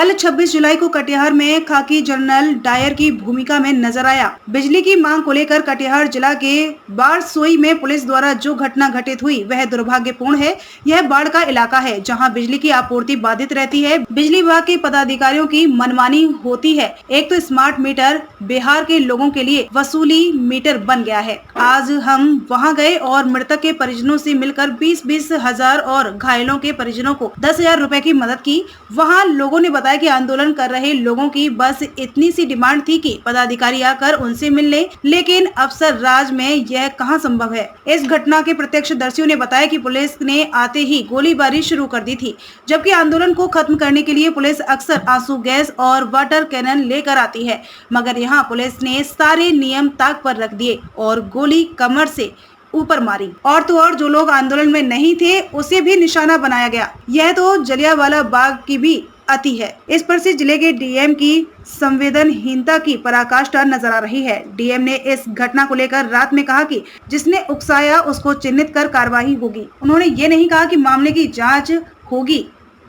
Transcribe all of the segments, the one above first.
कल 26 जुलाई को कटिहार में खाकी जनरल डायर की भूमिका में नजर आया। बिजली की मांग को लेकर कटिहार जिला के बारसोई में पुलिस द्वारा जो घटना घटित हुई वह दुर्भाग्यपूर्ण है। यह बाढ़ का इलाका है जहां बिजली की आपूर्ति बाधित रहती है। बिजली विभाग के पदाधिकारियों की मनमानी होती है। एक तो स्मार्ट मीटर बिहार के लोगों के लिए वसूली मीटर बन गया है। आज हम वहां गए और मृतक के परिजनों से मिलकर 20-20 हजार और घायलों के परिजनों को 10,000 रुपए की मदद की। वहां लोगों ने बताया कि आंदोलन कर रहे लोगों की बस इतनी सी डिमांड थी कि पदाधिकारी आकर उनसे मिल ले, लेकिन अफसर राज में यह कहां संभव है। इस घटना के प्रत्यक्षदर्शियों ने बताया कि पुलिस ने आते ही गोलीबारी शुरू कर दी थी, जबकि आंदोलन को खत्म करने के लिए पुलिस अक्सर आंसू गैस और वाटर कैनन लेकर आती है, मगर यहाँ पुलिस ने सारे नियम ताक पर रख दिए और गोली कमर से ऊपर मारी। और तो और जो लोग आंदोलन में नहीं थे उसे भी निशाना बनाया गया। यह तो जलियांवाला बाग की भी अति है। इस पर से जिले के डीएम की संवेदनहीनता की पराकाष्ठा नजर आ रही है। डीएम ने इस घटना को लेकर रात में कहा कि जिसने उकसाया उसको चिन्हित कर कार्रवाई होगी। उन्होंने ये नहीं कहा कि मामले की जांच होगी।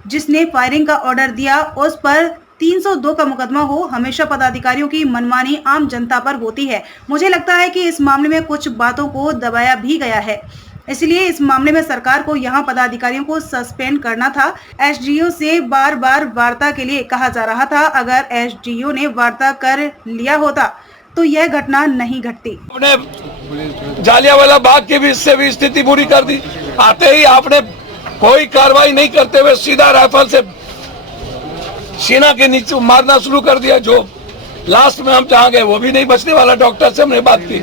जिसने फायरिंग का ऑर्डर दिया उस पर 302 का मुकदमा हो। हमेशा पदाधिकारियों की मनमानी आम जनता पर होती है। मुझे लगता है कि इस मामले में कुछ बातों को दबाया भी गया है, इसलिए इस मामले में सरकार को यहां पदाधिकारियों को सस्पेंड करना था। एसडीओ से बार बार वार्ता के लिए कहा जा रहा था। अगर एसडीओ ने वार्ता कर लिया होता तो यह घटना नहीं घटती। आपने जालियांवाला बाग की भी इससे भी स्थिति बुरी कर दी। आते ही आपने कोई कार्रवाई नहीं करते हुए सीधा राइफल से सीना के नीचे मारना शुरू कर दिया। जो लास्ट में हम जहाँ गए वो भी नहीं बचने वाला। डॉक्टर से हमने बात की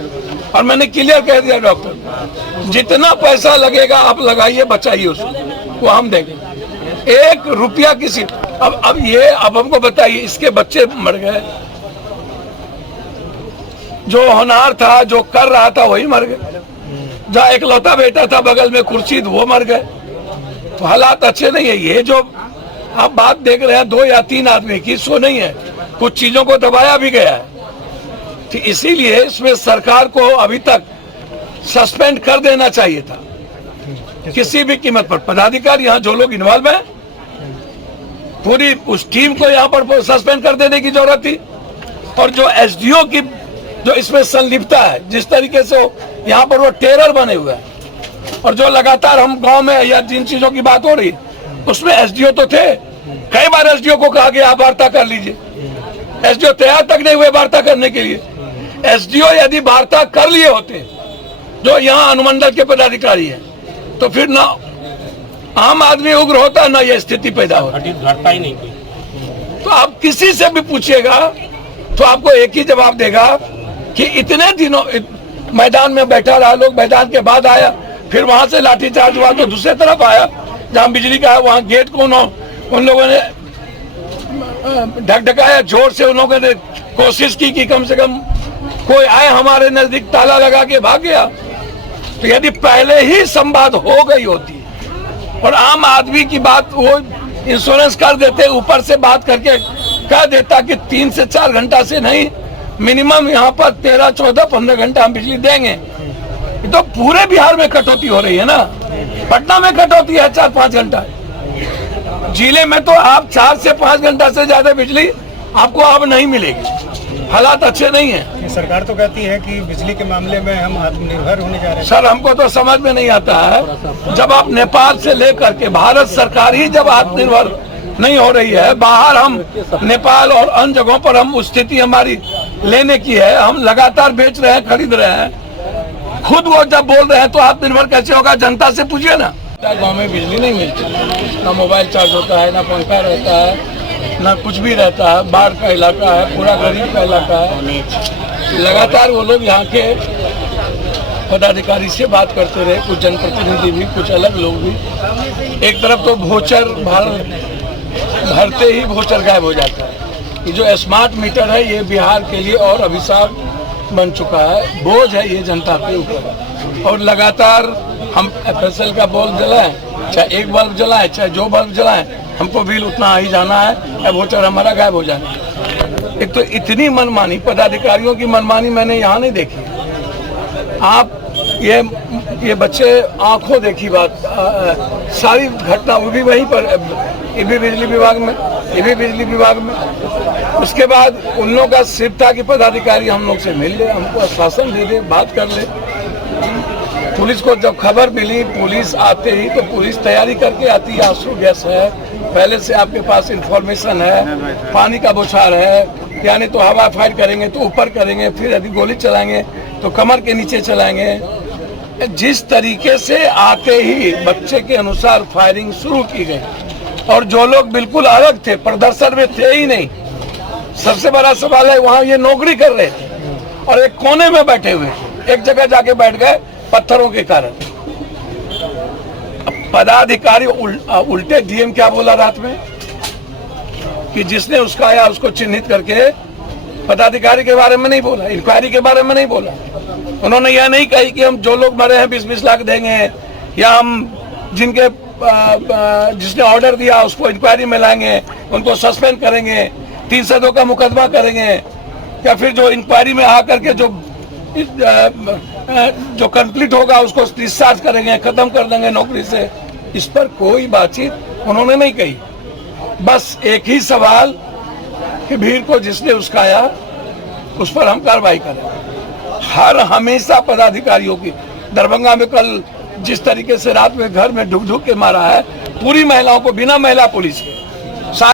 और मैंने क्लियर कह दिया, डॉक्टर जितना पैसा लगेगा आप लगाइए, बचाइए उसको, वो हम देंगे। 1 रुपया किसी अब हमको बताइए, इसके बच्चे मर गए, जो होनहार था जो कर रहा था वही मर गए, जहाँ एकलौता बेटा था बगल में खुर्शीद वो मर गए। तो हालात अच्छे नहीं है। ये जो आप बात देख रहे हैं 2 या 3 आदमी की, सो नहीं है, कुछ चीजों को दबाया भी गया है। तो इसीलिए इसमें सरकार को अभी तक सस्पेंड कर देना चाहिए था किसी भी कीमत पर। पदाधिकारी यहाँ जो लोग इन्वॉल्व हैं, पूरी उस टीम को यहाँ पर सस्पेंड कर देने की जरूरत थी। और जो एसडीओ की जो इसमें संलिप्तता है, जिस तरीके से यहाँ पर वो टेरर बने हुए हैं, और जो लगातार हम गांव में या जिन चीजों की बात हो रही उसमें एसडीओ तो थे। कई बार एसडीओ को कहा कि आप वार्ता कर लीजिए, एसडीओ तैयार तक नहीं हुए वार्ता करने के लिए। एसडीओ यदि वार्ता कर लिए होते, जो यहाँ अनुमंडल के पदाधिकारी है, तो फिर ना आम आदमी उग्र होता, ना ये स्थिति पैदा होती। घटता ही नहीं। तो आप किसी से भी पूछिएगा तो आपको एक ही जवाब देगा कि इतने दिनों मैदान में बैठा रहा लोग, मैदान के बाद आया, फिर वहां से लाठीचार्ज हुआ तो दूसरे तरफ आया जहाँ बिजली का है, वहाँ गेट को उन लोगों ने ढकढकाया जोर से। उन लोगों ने कोशिश की कि कम से कम कोई आए हमारे नजदीक, ताला लगा के भाग गया। तो यदि पहले ही संवाद हो गई होती और आम आदमी की बात वो इंश्योरेंस कर देते, ऊपर से बात करके कह देता कि 3 से 4 घंटा से नहीं, मिनिमम यहाँ पर 13, 14, 15 घंटा हम बिजली देंगे। तो पूरे बिहार में कटौती हो रही है ना। पटना में कटौती है 4-5 घंटा, जिले में तो आप 4 से 5 घंटा से ज्यादा बिजली आपको अब नहीं मिलेगी। हालात अच्छे नहीं है। सरकार तो कहती है कि बिजली के मामले में हम आत्मनिर्भर होने जा रहे हैं। सर हमको तो समझ में नहीं आता है, जब आप नेपाल से लेकर के भारत सरकार ही जब आत्मनिर्भर नहीं हो रही है, बाहर हम नेपाल और अन्य जगहों पर हम स्थिति हमारी लेने की है, हम लगातार बेच रहे हैं, खरीद रहे हैं, खुद वो जब बोल रहे हैं तो आत्मनिर्भर कैसे होगा? जनता से पूछिए ना। गाँव में बिजली नहीं मिलती, ना मोबाइल चार्ज होता है, ना पंखा रहता है, ना कुछ भी रहता है। बाढ़ का इलाका है, पूरा गरीब का इलाका है। लगातार वो लोग यहाँ के पदाधिकारी से बात करते रहे, कुछ जनप्रतिनिधि भी, कुछ अलग लोग भी। एक तरफ तो भोचर भरते ही भोचर गायब हो जाता है। ये जो स्मार्ट मीटर है ये बिहार के लिए और अभिशाप बन चुका है, बोझ है ये जनता के ऊपर। और लगातार हम FSL का बल्ब जलाएं, चाहे एक बल्ब जलाएं, चाहे जो बल्ब जलाएं, हमको बिल उतना ही जाना है या वोचर हमारा गायब हो जाना है। एक तो इतनी मनमानी, पदाधिकारियों की मनमानी मैंने यहाँ नहीं देखी। आप ये ये बच्चे आंखों देखी बात, सारी घटना वो भी वहीं पर, ये भी बिजली विभाग में, ये भी बिजली विभाग में। उसके बाद उन लोगों का सिर्फ था कि पदाधिकारी हम लोग से मिल ले, हमको आश्वासन दे दे, बात कर ले। पुलिस को जब खबर मिली, पुलिस आते ही तो पुलिस तैयारी करके आती है, आंसू गैस है, पहले से आपके पास इंफॉर्मेशन है, पानी का बौछार है, यानी तो हवा फायर करेंगे तो ऊपर करेंगे, फिर यदि गोली चलाएंगे तो कमर के नीचे चलाएंगे। जिस तरीके से आते ही बच्चे के अनुसार फायरिंग शुरू की गई और जो लोग बिल्कुल अलग थे, प्रदर्शन में थे ही नहीं। सबसे बड़ा सवाल है, वहां ये नौकरी कर रहे थे और एक कोने में बैठे हुए, एक जगह जाके बैठ गए पत्थरों के कारण। पदाधिकारी उल्टे डीएम क्या बोला रात में कि जिसने उसका आया उसको चिन्हित करके, पदाधिकारी के बारे में नहीं बोला, इंक्वायरी के बारे में नहीं बोला। उन्होंने यह नहीं कही कि हम जो लोग मरे हैं 20-20 लाख देंगे, या हम जिनके जिसने ऑर्डर दिया उसको इंक्वायरी में लाएंगे, उनको सस्पेंड करेंगे, 302 का मुकदमा करेंगे, या फिर जो इंक्वायरी में आकर के जो कंप्लीट होगा उसको डिस्चार्ज करेंगे, खत्म कर देंगे नौकरी से। इस पर कोई बातचीत उन्होंने नहीं कही। बस एक ही सवाल कि भीड़ को जिसने उस्काया उस पर हम कार्रवाई करें। हर हमेशा पदाधिकारियों की, दरभंगा में कल जिस तरीके से रात में घर में ढुक ढुक के मारा है, पूरी महिलाओं को बिना महिला पुलिस के,